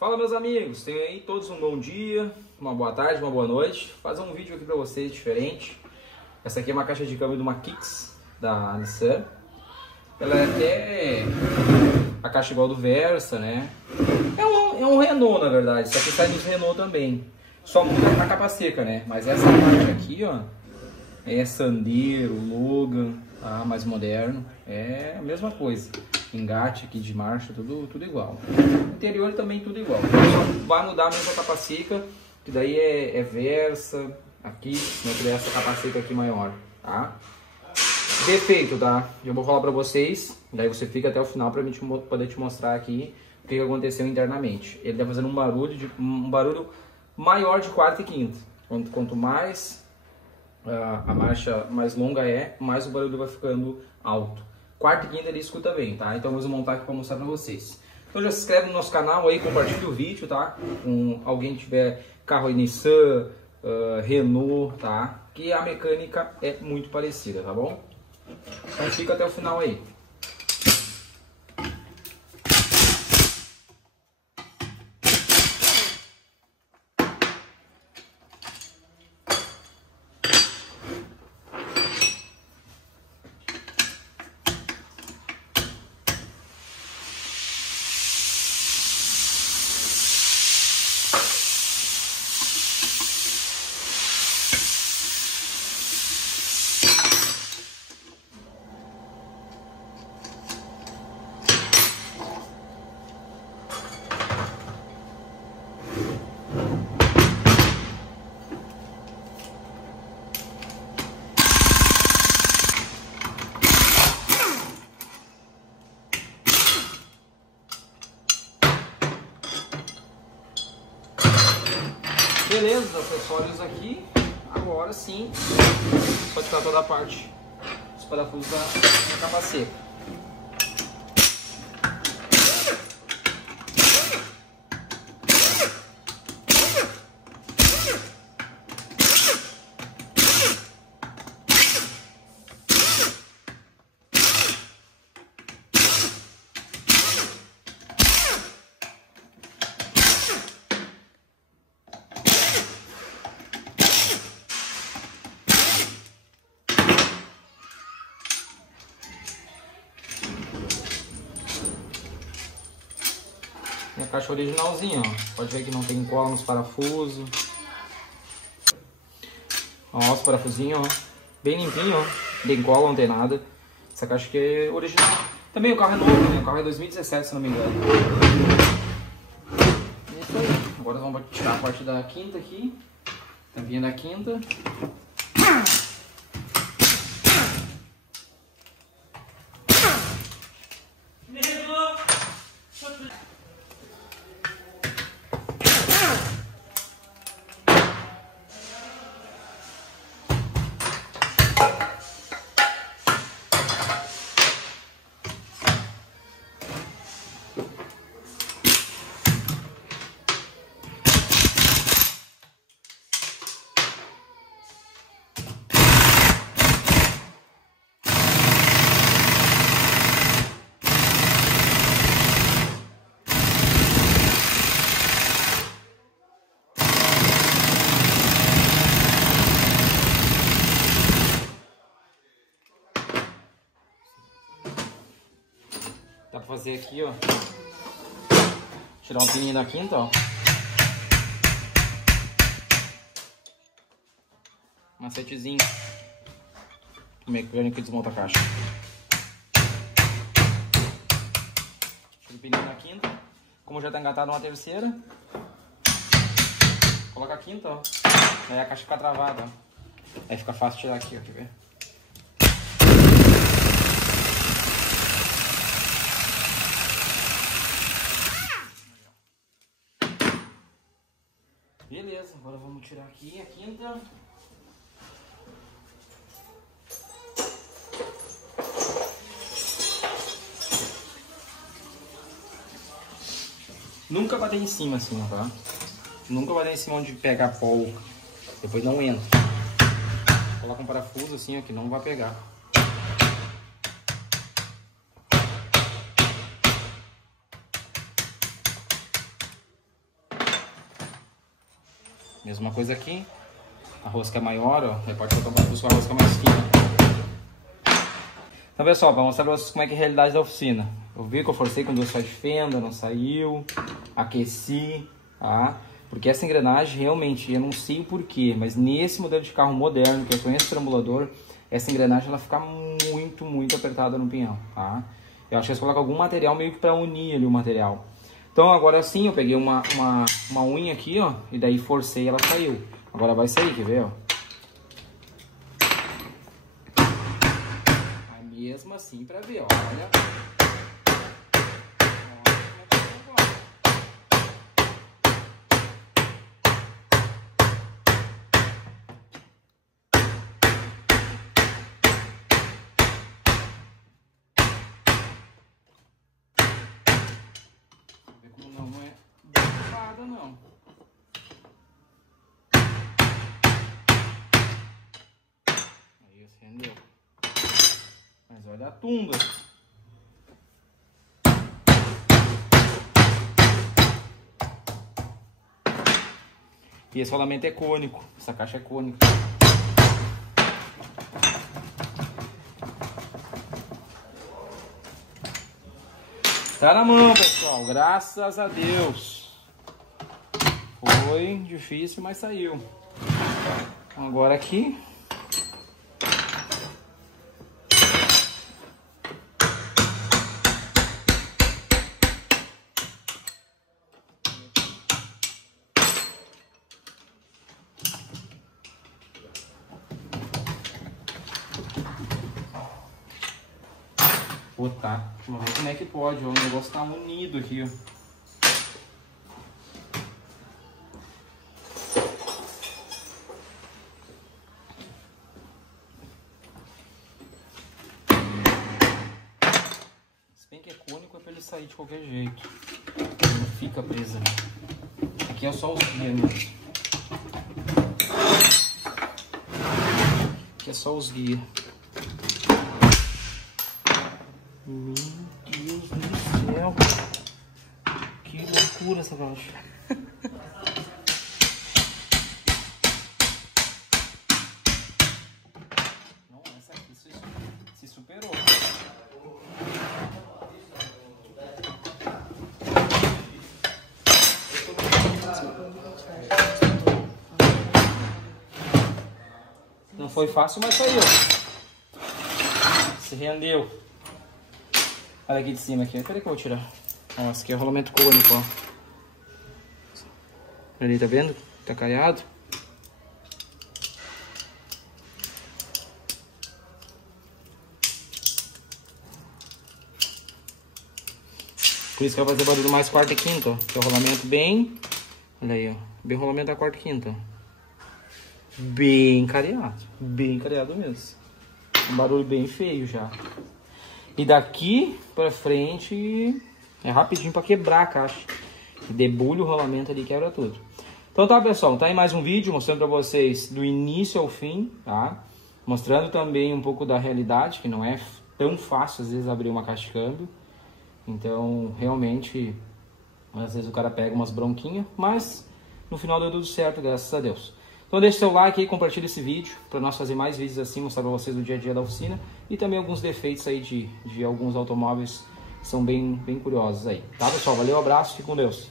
Fala, meus amigos, tenham aí todos um bom dia, uma boa tarde, uma boa noite. Vou fazer um vídeo aqui pra vocês diferente. Essa aqui é uma caixa de câmbio de uma Kicks da Nissan. Ela é até a caixa igual do Versa, né? É um Renault, na verdade. Isso aqui sai dos Renault também. Só muda a capa seca, né? Mas essa parte aqui, ó, é Sandero, Logan, tá? Mais moderno. É a mesma coisa. Engate aqui de marcha, tudo igual. O interior também tudo igual. Só vai mudar mesmo a capa seca, que daí é Versa, aqui, né, que daí é essa capa seca aqui maior, tá? Defeito, tá? Eu vou falar pra vocês, daí você fica até o final pra mim poder te mostrar aqui o que aconteceu internamente. Ele tá fazendo um barulho maior de quarta e quinta. Quanto mais a marcha mais longa é, mais o barulho vai ficando alto. Quarta e quinta ele escuta bem, tá? Então eu vou montar aqui para mostrar para vocês. Então já se inscreve no nosso canal aí, compartilha o vídeo, tá? Com alguém que tiver carro aí Nissan, Renault, tá? Que a mecânica é muito parecida, tá bom? Então fica até o final aí. Beleza, os acessórios aqui. Agora sim, pode tirar toda a parte dos parafusos da capa seca. A caixa originalzinha, ó. Pode ver que não tem cola nos parafusos. Ó, os parafusinhos, ó. Bem limpinho, ó. Não tem cola, não tem nada. Essa caixa aqui é original. Também o carro é novo, né? O carro é 2017, se não me engano. É isso aí. Agora vamos tirar a parte da quinta aqui. Tampinha da quinta. Dá pra fazer aqui, ó. Tirar um pininho da quinta, ó. Macetezinho. Mecânico que desmonta a caixa. Tira o pininho da quinta. Como já tá engatado uma terceira, coloca a quinta, ó. Aí a caixa fica travada, ó. Aí fica fácil tirar aqui, ó. Quer ver? Beleza, agora vamos tirar aqui a quinta. Nunca bater em cima assim, tá? Nunca bater em cima onde pega pó. Depois não entra. Coloca um parafuso assim, ó, que não vai pegar. Mesma coisa aqui. A rosca é maior, ó. Aí pode colocar a rosca mais fina. Então, pessoal, para mostrar para vocês como é que é a realidade da oficina. Eu vi que eu forcei com 2 faixas de fenda, não saiu. Aqueci, tá? Porque essa engrenagem, realmente, eu não sei o porquê, mas nesse modelo de carro moderno, que eu conheço estrambulador, essa engrenagem ela fica muito apertada no pinhão, tá? Eu acho que eles colocam algum material meio que para unir ali o material. Então, agora sim, eu peguei uma unha aqui, ó, e daí forcei e ela saiu. Agora vai sair, quer ver, ó? Mesmo assim pra ver, ó, olha. Vê como não é bufada, não. Aí acendeu. Mas olha a tunda. E esse rolamento é cônico. Essa caixa é cônica. Tá na mão, pessoal. Graças a Deus. Foi difícil, mas saiu. Agora aqui. Pô, tá. Vamos ver como é que pode, ó. O negócio tá unido aqui, ó. Se bem que é cônico, é pra ele sair de qualquer jeito. Não fica preso ali. Aqui é só os guias mesmo. Aqui é só os guias. Meu Deus do céu. Que loucura essa caixa. Não, essa aqui se superou. Não foi fácil, mas saiu. Se rendeu. Olha aqui de cima aqui. Peraí que eu vou tirar. Nossa, aqui é o rolamento cônico, ó. Ali, tá vendo? Tá caiado. Por isso que vai fazer barulho mais quarta e quinta, ó. Que é o rolamento bem... Olha aí, ó. Bem rolamento da quarta e quinta, ó. Bem careado mesmo. Um barulho bem feio já. E daqui pra frente é rapidinho pra quebrar a caixa. Debulha o rolamento ali e quebra tudo. Então tá, pessoal, tá aí mais um vídeo mostrando pra vocês do início ao fim, tá? Mostrando também um pouco da realidade, que não é tão fácil às vezes abrir uma caixa de câmbio. Então, realmente, às vezes o cara pega umas bronquinhas, mas no final deu tudo certo, graças a Deus. Então deixa seu like aí, compartilha esse vídeo para nós fazer mais vídeos assim, mostrar para vocês o dia a dia da oficina e também alguns defeitos aí de alguns automóveis que são bem curiosos aí. Tá, pessoal? Valeu, abraço, fique com Deus.